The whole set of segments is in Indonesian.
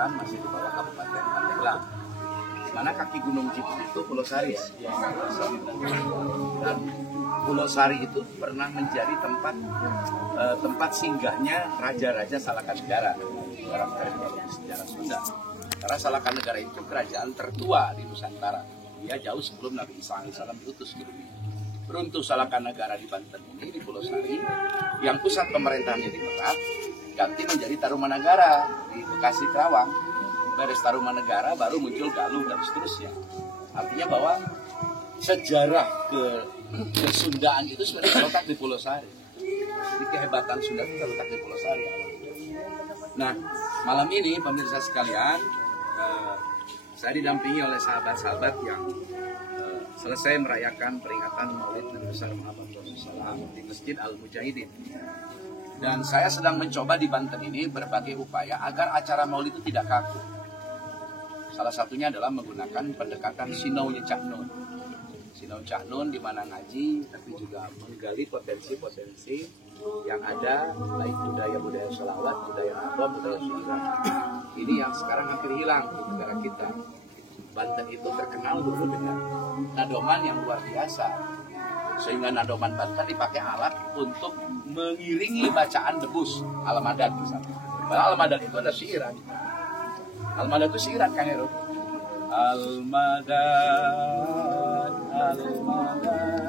Selatan, masih di bawah Kabupaten Pandeglang. Di mana kaki Gunung Cipu itu Pulau Sari ya. Dan Pulau Sari itu pernah menjadi tempat singgahnya raja-raja Salakanegara dalam terminologi sejarah Sunda. Karena Salakanegara itu kerajaan tertua di Nusantara. Dia jauh sebelum Nabi Isa AS diutus ke dunia. Beruntung Salakanegara di Banten ini, di Pulau Sari, yang pusat pemerintahannya di Merak, ganti menjadi Tarumanagara di Bekasi Kerawang. Beres Tarumanagara baru muncul Galuh dan seterusnya. Artinya bahwa sejarah kesundaan itu sebenarnya terletak di Pulau Sari. Jadi kehebatan Sunda itu terletak di Pulau Sari. Nah, malam ini pemirsa sekalian, saya didampingi oleh sahabat-sahabat yang selesai merayakan peringatan Maulid Nabi besar Muhammad SAW di Masjid Al-Mujahidin. Dan saya sedang mencoba di Banten ini berbagai upaya agar acara Maulid itu tidak kaku. Salah satunya adalah menggunakan pendekatan Sinaunya Cak Nun. Sinau Cak Nun di mana ngaji, tapi juga menggali potensi-potensi yang ada, baik budaya-budaya sholawat, budaya nadom, budaya syiar. Ini yang sekarang hampir hilang di negara kita. Banten itu terkenal dulu dengan nadoman yang luar biasa. Sehingga nadoman Banten dipakai alat untuk mengiringi bacaan debus, Al-Madad misalnya. Padahal Al-Madad itu ada syiiran. Al-Madad itu syiiran kan Heru? Al-Madad, Al-Madad,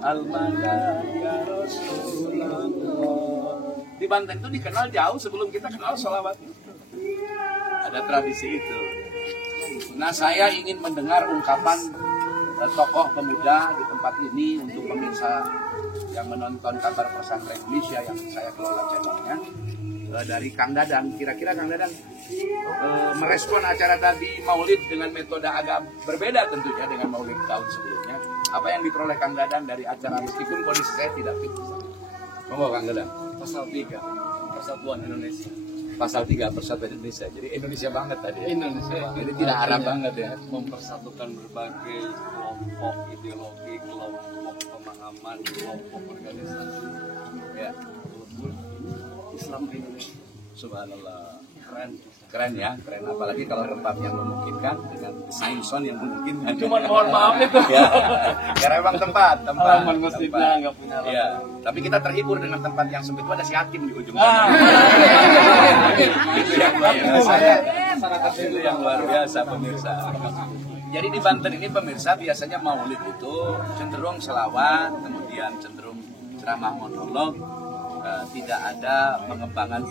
Al-Madad ya Rasulullah. Di Banten itu dikenal jauh sebelum kita kenal sholawat. Ada tradisi itu. Nah, saya ingin mendengar ungkapan tokoh pemuda di tempat ini untuk pemirsa yang menonton Kabar Pesantren Indonesia yang saya kelola channelnya, dari Kang Dadan. Kira-kira Kang Dadan merespon acara tadi Maulid dengan metode agak berbeda tentunya dengan Maulid tahun sebelumnya. Apa yang diperoleh Kang Dadan dari acara meskipun kondisi saya tidak fit? Monggo Kang Dadan. Pasal 3, Persatuan Indonesia. Pasal 3 Persatuan Indonesia. Jadi Indonesia banget tadi. Ya? Indonesia. Jadi tidak Arab banget ya. Mempersatukan berbagai kelompok ideologi, kelompok pemahaman, kelompok organisasi. Ya. Islam Indonesia. Subhanallah. Keren. Keren ya, keren. Apalagi kalau tempatnya memungkinkan dengan sainson yang memungkinkan. Cuman mohon maaf itu. Ya. Karena memang tempat. Halaman masjidnya nggak punya ya. Tapi kita terhibur dengan tempat yang sempit. Ada si hakim di ujung. Itu yang luar biasa. Itu yang luar biasa pemirsa. Jadi di Banten ini pemirsa biasanya Maulid itu cenderung selawat, kemudian cenderung ceramah monolog. Tidak ada pengembangan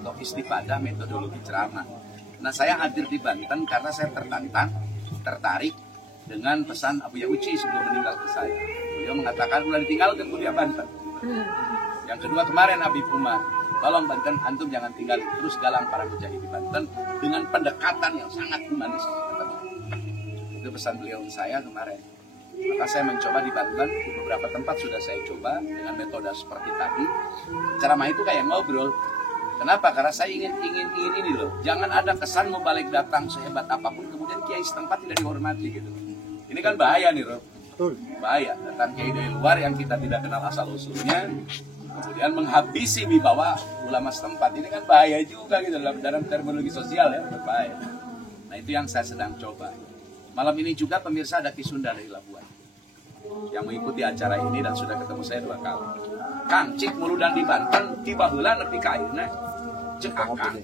atau istifadah metodologi ceramah. Nah, saya hadir di Banten karena saya tertarik dengan pesan Abu Uci sebelum meninggal ke saya. Beliau mengatakan udah ditinggalkan kuliah Banten. Yang kedua kemarin Habib Umar, tolong Banten antum jangan tinggal terus galang para mujahid di Banten dengan pendekatan yang sangat humanis. Itu pesan beliau ke saya kemarin. Maka saya mencoba di Banten, di beberapa tempat sudah saya coba dengan metode seperti tadi. Ceramah itu kayak ngobrol. Kenapa? Karena saya ingin ini loh. Jangan ada kesan mau balik datang sehebat apapun, kemudian kiai setempat tidak dihormati gitu. Ini kan bahaya nih, Rob. Bahaya. Datang kiai dari luar yang kita tidak kenal asal usulnya, kemudian menghabisi wibawa ulama setempat. Ini kan bahaya juga gitu dalam terminologi sosial ya, berbahaya. Nah itu yang saya sedang coba. Malam ini juga pemirsa ada Ki Sunda dari Labuan yang mengikuti acara ini dan sudah ketemu saya 2 kali. Kang cik muludan di Banten tiba heula nepi ka ayeuna cek Akang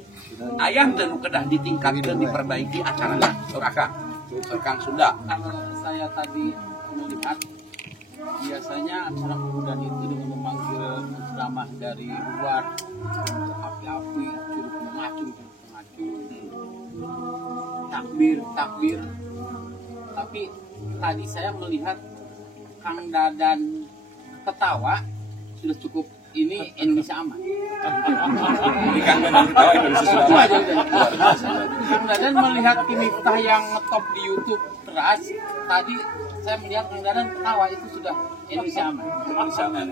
aya teu nu kedah ditingkatkeun diperbaiki acarana sok Akang sok Kang Sunda. Saya tadi melihat biasanya acara muludan itu dengan memanggil ceramah dari luar api-api curug mengacung takbir. Tapi tadi saya melihat Kang Dadan ketawa sudah cukup. Ini Indonesia aman. Ini Kang Dadan ketawa Indonesia sudah aman. Kang Dadan melihat Miftah yang ngetop di YouTube keras. Tadi saya melihat Kang Dadan ketawa itu sudah Indonesia aman. Indonesia aman.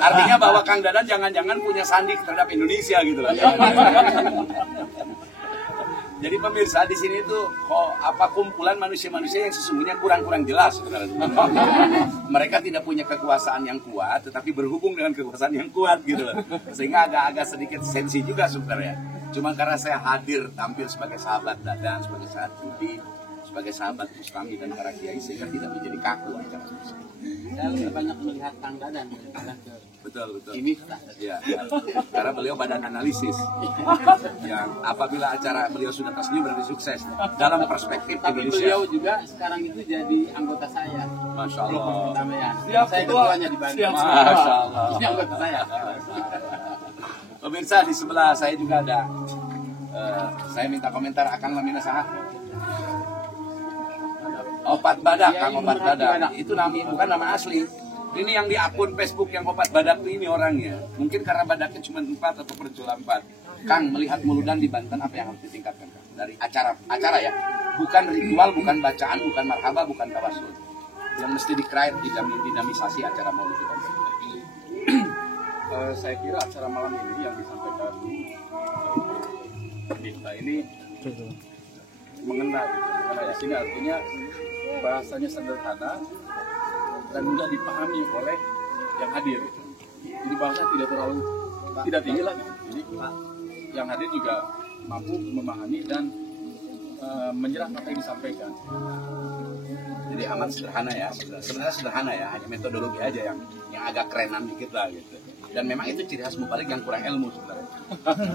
Artinya bahwa Kang Dadan jangan-jangan punya sandi terhadap Indonesia gitu loh. Jadi pemirsa di sini tuh kumpulan manusia-manusia yang sesungguhnya kurang jelas sebenarnya. Mereka tidak punya kekuasaan yang kuat, tetapi berhubung dengan kekuasaan yang kuat gitu loh. Sehingga agak sedikit sensi juga sebenarnya. Cuma karena saya hadir tampil sebagai sahabat Dadan, sebagai sahabat Budi, sebagai sahabat Bustami dan para kiai, sehingga tidak menjadi kaku acara tersebut. Saya lebih banyak melihat Kang Dadan daripada ke Betul. ini. Ya, karena beliau badan analisis. Yang apabila acara beliau sudah tersenyum berarti sukses dalam perspektif Tapi Indonesia. beliau juga sekarang itu jadi anggota saya. Masya Di Allah. perdamaian. Siap, Saya Ketua. ketuanya di Bandung. Siap. Masya Allah. Ini anggota saya. Pemirsa di sebelah saya juga ada. Saya minta komentar Akang Lamina Saha. Opat Badak, Kang Opat Badak. Itu bukan nama asli. Ini yang di akun Facebook yang Opat Badak ini orangnya. Mungkin karena badaknya cuma 4 atau percula 4. Kang, melihat Muludan di Banten apa yang harus ditingkatkan, Kang? Dari acara ya. Bukan ritual, bukan bacaan, bukan marhaba, bukan tawasul. Yang mesti dikreat dinamisasi acara Maulid di Banten. Saya kira acara malam ini yang disampaikan Nita ini mengena gitu. Mengena di sini artinya bahasanya sederhana dan mudah dipahami oleh yang hadir gitu. Jadi bahasanya tidak terlalu tidak tinggi lah gitu. Jadi yang hadir juga mampu memahami dan menyerap apa yang disampaikan. Jadi amat sederhana ya. Sebenarnya sederhana ya, hanya metodologi aja yang agak kerenan dikit lah gitu. Dan memang itu ciri khas mubalik yang kurang ilmu sebenarnya.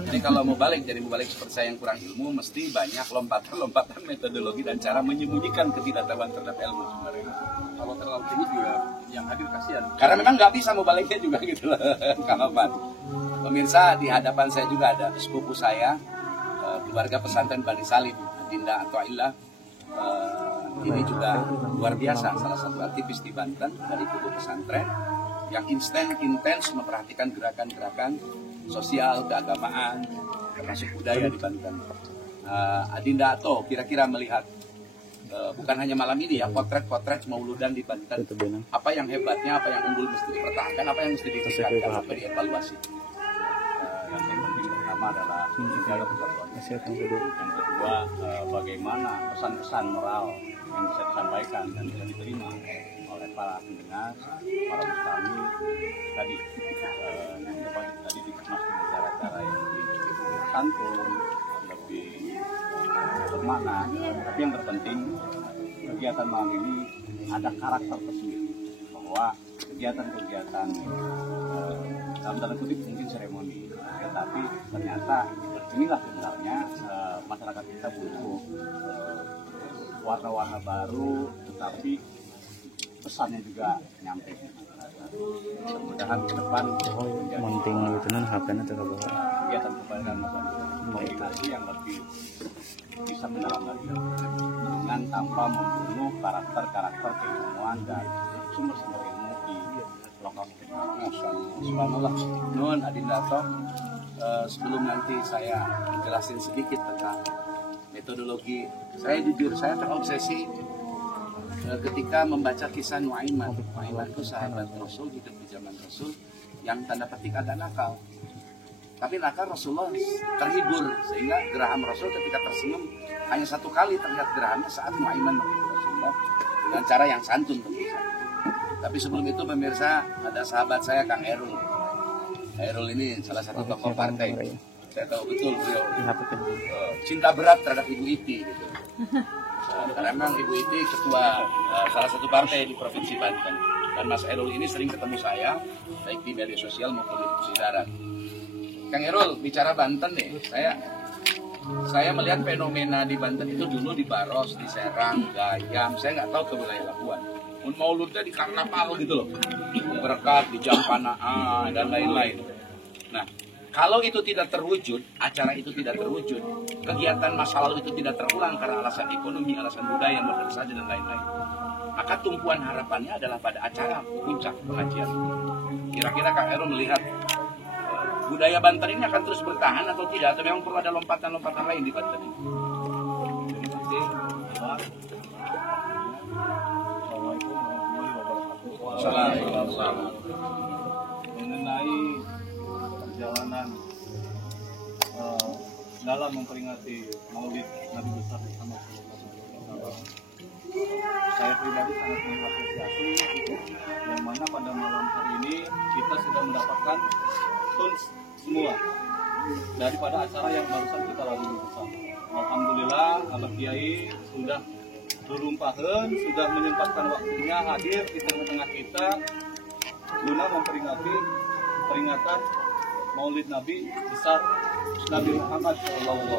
Jadi kalau mubalik seperti saya yang kurang ilmu, mesti banyak lompatan metodologi dan cara menyembunyikan ketidaktahuan terhadap ilmu sebenarnya. Kalau terlalu tinggi juga yang hadir kasihan. Karena memang nggak bisa mubaliknya juga gitu loh. Kapan? Pemirsa, di hadapan saya juga ada sepupu saya, keluarga pesantren Bani Salim, Dinda atau Ailah. Ini juga luar biasa, salah satu aktivis di Banten dari kubu pesantren yang intens memperhatikan gerakan-gerakan sosial, keagamaan, termasuk budaya di Banten. Adinda Ato kira-kira melihat bukan hanya malam ini ya, potret-potret Mauludan di Banten. Apa yang hebatnya, apa yang unggul mesti dipertahankan, apa yang mesti ditingkatkan, apa dievaluasi. Yang penting pertama adalah menjaga persatuan. Yang kedua, bagaimana pesan-pesan moral yang bisa disampaikan dan bisa diterima oleh para pendengar, para mustami tadi tadi dikemas dengan cara-cara yang lebih santun, lebih bermakna. Tapi yang terpenting kegiatan malam ini ada karakter tersendiri, bahwa kegiatan-kegiatan dalam tanda kutip mungkin seremoni, tetapi ternyata inilah sebenarnya masyarakat kita butuh warna-warna baru, tetapi pesannya juga nyampe. Mudah-mudahan ke depan Monting gitu nan HP na taga bawa. kegiatan kepada masyarakat komunikasi yang lebih bisa mendalam lagi dengan tanpa membunuh karakter-karakter keilmuan dan sumber-sumber ilmu di lokal kita. Subhanallah. Nun Adinda Ato, sebelum nanti saya jelasin sedikit tentang metodologi, saya jujur saya terobsesi ketika membaca kisah Nuaiman. Nuaiman itu sahabat Rasul, hidup di zaman Rasul yang tanda petik agak nakal. Tapi nakal Rasulullah terhibur, sehingga geraham Rasul ketika tersenyum hanya satu kali terlihat gerahamnya saat Nuaiman menghibur Rasulullah dengan cara yang santun tentu saja. Tapi sebelum itu pemirsa, ada sahabat saya Kang Erul. Erul ini salah satu tokoh partai. Saya tahu betul beliau cinta berat terhadap Ibu Iti gitu. Karena memang Ibu Iti ketua salah satu partai di Provinsi Banten. Dan Mas Erul ini sering ketemu saya, baik di media sosial maupun di kursi darat. Kang Erul, bicara Banten nih, saya melihat fenomena di Banten itu dulu di Baros, di Serang, Gayam, saya nggak tahu ke wilayah Labuan. Mauludnya di Karnapal gitu loh, berkat di Jampanaa dan lain-lain. Nah, kalau itu tidak terwujud, acara itu tidak terwujud, kegiatan masa lalu itu tidak terulang karena alasan ekonomi, alasan budaya, modern saja dan lain-lain, maka tumpuan harapannya adalah pada acara puncak pengajian. Kira-kira Kak Erul melihat budaya Banten ini akan terus bertahan atau tidak, atau memang perlu ada lompatan-lompatan lain di Banten ini? Terima kasih. Assalamualaikum warahmatullahi wabarakatuh. Mengenai perjalanan dalam memperingati Maulid Nabi besar Muhammad SAW, saya pribadi sangat mengapresiasi yang mana pada malam hari ini kita sudah mendapatkan tools semua daripada acara yang barusan kita lalui bersama. Alhamdulillah Abah Kiai sudah berumpahan, sudah menyempatkan waktunya hadir di tengah-tengah kita guna memperingati peringatan Maulid Nabi besar Nabi Muhammad SAW.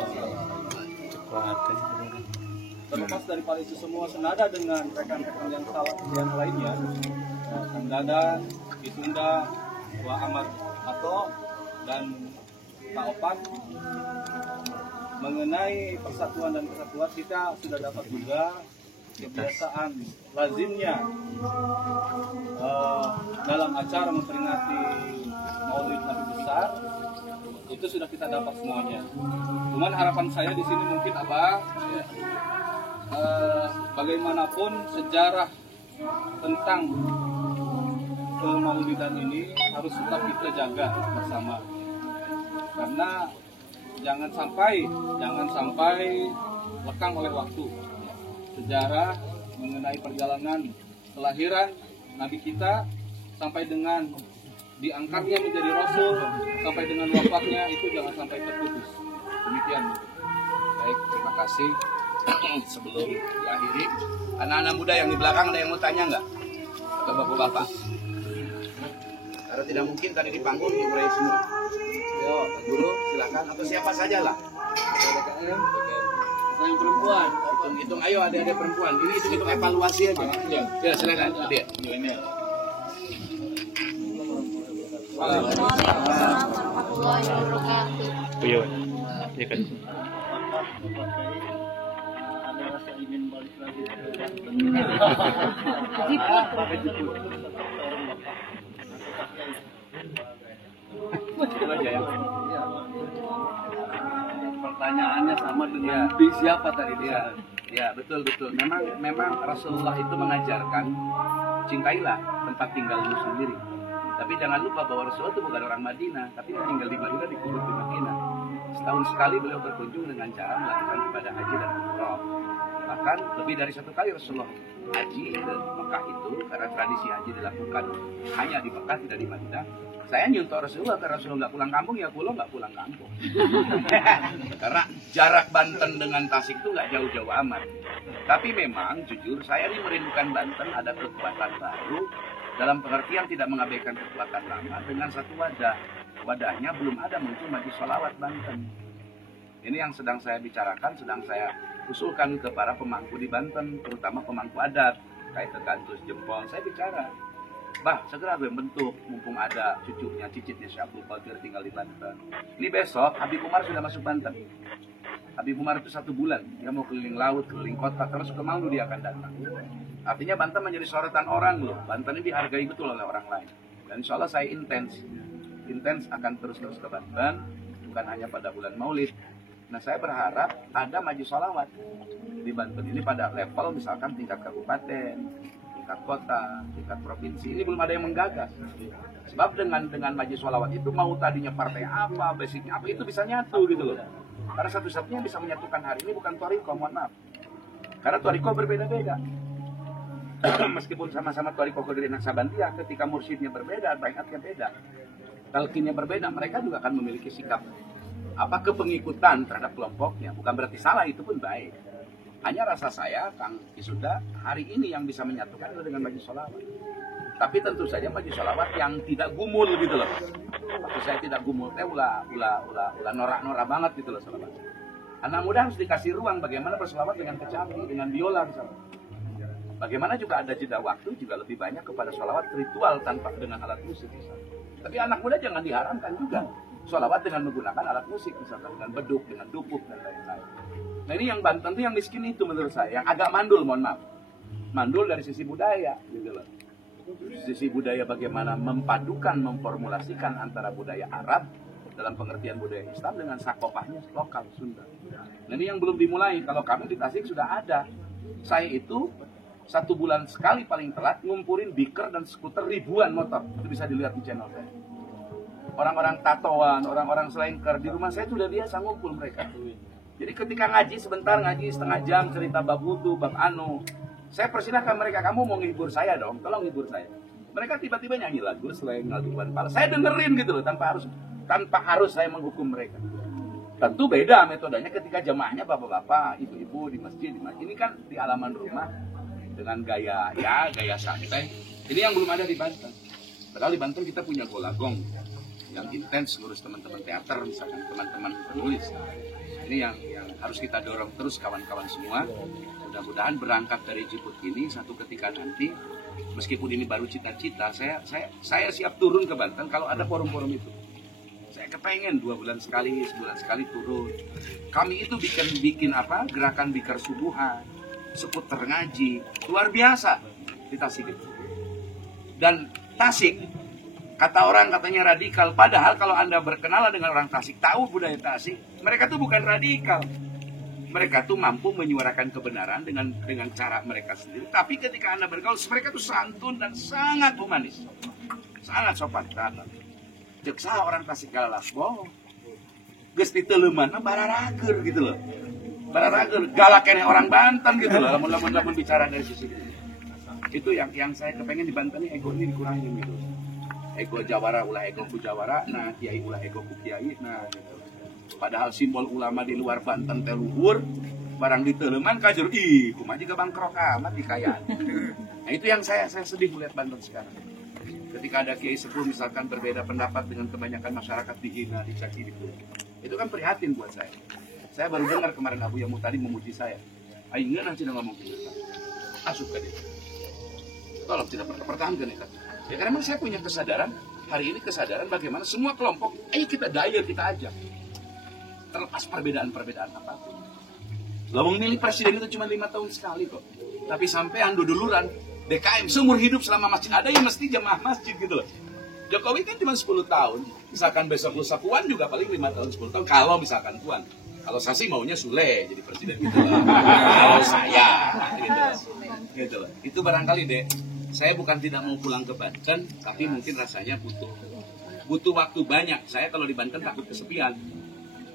Terlepas daripada itu semua, senada dengan rekan-rekan yang lainnya, Kang Dadan, Itunda, Wah Ahmad Ato, dan Pak Opat, mengenai persatuan dan kesatuan kita sudah dapat juga kebiasaan lazimnya dalam acara memperingati Maulid Nabi besar itu sudah kita dapat semuanya. Cuman harapan saya di sini mungkin Abah, bagaimanapun sejarah tentang kemaulidan ini harus tetap kita jaga bersama, karena jangan sampai lekang oleh waktu. Sejarah mengenai perjalanan kelahiran Nabi kita sampai dengan diangkatnya menjadi Rasul sampai dengan wafatnya itu jangan sampai terputus. Demikian. Baik, terima kasih. Sebelum diakhiri, anak-anak muda yang di belakang ada yang mau tanya nggak ke bapak-bapak? Karena tidak mungkin tadi di panggung dimulai semua. Yo, Pak Guru, silakan atau siapa saja lah. Yang perempuan. Hitung, ayo adik-adik perempuan. Ini hitung evaluasi aja. Ya, silakan adik. Waalaikumsalam warahmatullahi wabarakatuh. Iya, iya kan. Ada rasa ingin balik lagi. Pertanyaannya sama dengan di siapa tadi dia? Ya, betul. Memang Rasulullah itu mengajarkan cintailah tempat tinggalmu sendiri. Tapi jangan lupa bahwa Rasulullah itu bukan orang Madinah, tapi dia tinggal di Madinah, dikubur di Madinah. Setahun sekali beliau berkunjung dengan cara melakukan ibadah haji dan umrah. Bahkan lebih dari satu kali Rasulullah haji ke Mekah itu, karena tradisi haji dilakukan hanya di Mekah, tidak di Madinah. Saya nyuntuk Rasulullah, karena Rasulullah nggak pulang kampung, ya pulau nggak pulang kampung. Karena jarak Banten dengan Tasik itu nggak jauh-jauh amat. Tapi memang jujur saya ini merindukan Banten, ada kekuatan baru dalam pengertian tidak mengabaikan kekuatan lama dengan satu wadah. Wadahnya belum ada muncul Majelis Sholawat Banten. Ini yang sedang saya bicarakan, sedang saya usulkan ke para pemangku di Banten, terutama pemangku adat, kayak Tegantus Jempol. Saya bicara, bah segera gue bentuk, mumpung ada cucunya, cicitnya Syabul Qadir tinggal di Banten. Ini besok Habib Umar sudah masuk Banten. Habib Umar itu 1 bulan, dia mau keliling laut, keliling kota, terus ke Mangu dia akan datang. Artinya Banten menjadi sorotan orang loh. Banten ini dihargai betul oleh orang lain. Dan insya Allah saya intens akan terus ke Banten, bukan hanya pada bulan Maulid. Nah saya berharap ada Majelis Sholawat di Banten ini pada level misalkan tingkat kabupaten, tingkat kota, tingkat provinsi. Ini belum ada yang menggagas. Sebab dengan Majelis Sholawat itu mau tadinya partai apa, basicnya apa, itu bisa nyatu gitu loh. Karena satu-satunya bisa menyatukan hari ini bukan Toriko, mohon maaf. Karena Toriko berbeda-beda. Meskipun sama-sama Toriko Qadiriyah Naqsabandiyah, ketika mursyidnya berbeda, baiatnya beda, talqinnya berbeda, mereka juga akan memiliki sikap kepengikutan terhadap kelompoknya. Bukan berarti salah, itu pun baik. Hanya rasa saya, Kang Isuda, hari ini yang bisa menyatukan adalah dengan Majelis Sholawat. Tapi tentu saja Majelis Sholawat yang tidak gumul gitu loh. Maksud saya tidak gumul, ulah norak-norak banget gitu loh sholawat. Anak muda harus dikasih ruang bagaimana bersolawat dengan kecapi, dengan biola misalnya. Bagaimana juga ada jeda waktu juga lebih banyak kepada sholawat ritual tanpa dengan alat musik misalnya. Tapi anak muda jangan diharamkan juga sholawat dengan menggunakan alat musik misalkan dengan beduk, dengan dupuk dan lain-lain. Nah ini yang Banten itu yang miskin itu menurut saya, yang agak mandul, mohon maaf. Mandul dari sisi budaya gitu loh. Sisi budaya bagaimana mempadukan, memformulasikan antara budaya Arab dalam pengertian budaya Islam dengan sakopahnya lokal Sunda. Nah ini yang belum dimulai. Kalau kami di Tasik sudah ada. Saya itu 1 bulan sekali paling telat ngumpulin biker dan skuter ribuan motor. Itu bisa dilihat di channel saya. Orang-orang tatoan, orang-orang selengker di rumah saya sudah biasa ngumpul mereka. Jadi ketika ngaji sebentar, ngaji setengah jam, cerita bab wudu, bab anu, saya persilahkan mereka, kamu mau ngibur saya dong, tolong hibur saya. Mereka tiba-tiba nyanyi lagu selain ngaduan pala. Saya dengerin gitu loh, tanpa harus tanpa harus saya menghukum mereka. Tentu beda metodenya ketika jemaahnya bapak-bapak, ibu-ibu di masjid. Ini kan di halaman rumah dengan gaya santai. Ini yang belum ada di Banten. Padahal di Banten kita punya golagong yang intens ngurus teman-teman teater, misalkan teman-teman penulis. Ini yang harus kita dorong terus kawan-kawan semua. Mudah-mudahan berangkat dari Ciput ini satu ketika nanti, meskipun ini baru cita-cita, saya siap turun ke Banten kalau ada forum-forum itu. Saya kepengen 2 bulan sekali, sebulan sekali turun. Kami itu bikin apa? Gerakan bikar subuhan, seputar ngaji, luar biasa di Tasik itu. Dan Tasik, kata orang katanya radikal. Padahal kalau Anda berkenalan dengan orang Tasik, tahu budaya Tasik, mereka tuh bukan radikal. Mereka tuh mampu menyuarakan kebenaran dengan cara mereka sendiri. Tapi ketika Anda bergaul, mereka tuh santun dan sangat humanis. Sangat sopan. Jeksa orang Tasik galas, boh. Geus diteuleumana bararager gitu loh. Bararager, galak kene orang Banten gitu loh. Lamun bicara dari sisi itu yang saya kepengen di Banten nih, ego ini dikurangin gitu. Ego Jawara ulah ego ku Jawara, nah kiai ulah ego ku kiai, nah gitu. Padahal simbol ulama di luar Banten teh luhur, barang diteuleman kajur, ih kumaha jiga bangkrok amat di kayaan. Nah itu yang saya sedih melihat Banten sekarang. Ketika ada kiai sepuh misalkan berbeda pendapat dengan kebanyakan masyarakat dihina, dicaci, itu kan prihatin buat saya. Saya baru dengar kemarin Abu Yamu tadi memuji saya. Aing nanti udah ngomong gitu. Asup ke dia. Tolong tidak pertahankan itu. Ya karena memang saya punya kesadaran, hari ini kesadaran bagaimana semua kelompok, ayo kita daya, kita ajak. Terlepas perbedaan-perbedaan apapun. Lawang milih presiden itu cuma 5 tahun sekali kok. Tapi sampai ando duluran, DKM seumur hidup selama masjid ada yang mesti jemaah masjid gitu loh. Jokowi kan cuma 10 tahun. Misalkan besok lusa Puan juga paling 5 tahun 10 tahun. Kalau misalkan Puan. Kalau saya sih maunya Sule jadi presiden gitu loh. Kalau saya gitu loh. Itu barangkali deh. Saya bukan tidak mau pulang ke Banten, tapi mungkin rasanya butuh waktu banyak. Saya kalau di Banten takut kesepian.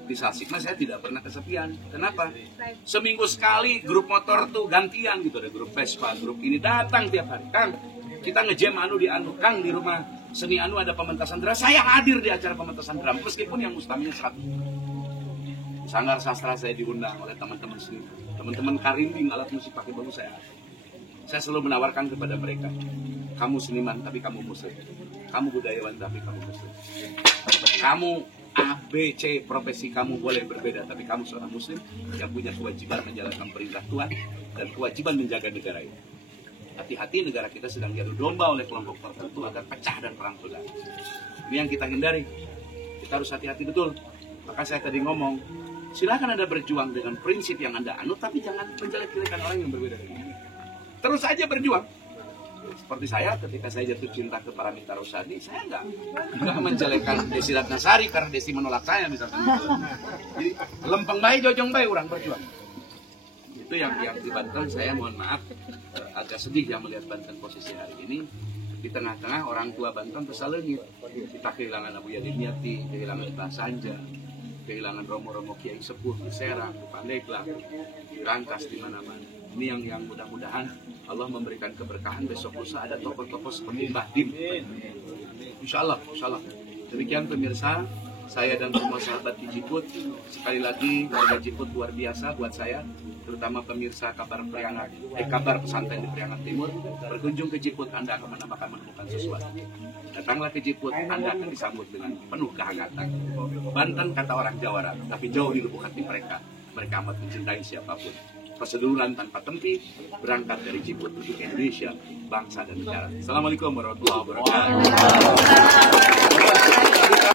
Di Salsikma saya tidak pernah kesepian. Kenapa? Seminggu sekali grup motor tuh gantian gitu. Ada grup Vespa, grup ini datang tiap hari. Kang, kita ngejam di Kang di rumah seni ada pementasan drum. Saya hadir di acara pementasan drum meskipun yang mustamanya 100. Sanggar sastra saya diundang oleh teman-teman seni. Teman-teman karimbing alat musik pakai bambu saya selalu menawarkan kepada mereka, kamu seniman tapi kamu muslim, kamu budayawan tapi kamu muslim, kamu A, B, C profesi kamu boleh berbeda tapi kamu seorang muslim yang punya kewajiban menjalankan perintah Tuhan dan kewajiban menjaga negara ini. Hati-hati negara kita sedang diadu domba oleh kelompok tertentu agar pecah dan perang saudara. Ini yang kita hindari. Kita harus hati-hati betul. Maka saya tadi ngomong, silakan Anda berjuang dengan prinsip yang Anda anut, tapi jangan menjelek-jelekan orang yang berbeda dengan Anda. Terus saja berjuang. Seperti saya, ketika saya jatuh cinta ke Paramitha Rusady, saya nggak menjelekkan Desi Ratnasari karena Desi menolak saya misalkan. Jadi lempeng baik, jojong baik, orang berjuang. Itu yang di Banten, saya mohon maaf agak sedih yang melihat Banten posisi hari ini. Di tengah-tengah orang tua Banten tersalengit. Kita kehilangan Abu Yadimiati, kehilangan Mbah Sanja, kehilangan Romo-Romo Kiai Sepuh di Serang, di Pandeglang, di Rangkas, di mana-mana. Ini yang mudah-mudahan Allah memberikan keberkahan. Besok lusa ada tokoh-tokoh seperti Mbah Dim. Insya Allah. Demikian pemirsa, saya dan semua sahabat di Ciput. Sekali lagi warga Ciput luar biasa buat saya, terutama pemirsa kabar pesantren di Priangan Timur. Berkunjung ke Ciput, Anda akan menemukan sesuatu. Datanglah ke Ciput, Anda akan disambut dengan penuh kehangatan. Banten kata orang Jawara, tapi jauh di lubuk hati mereka. Mereka amat mencintai siapapun. Perseduluran tanpa tempi, berangkat dari Ciput untuk Indonesia, bangsa dan negara. Assalamualaikum warahmatullahi wabarakatuh.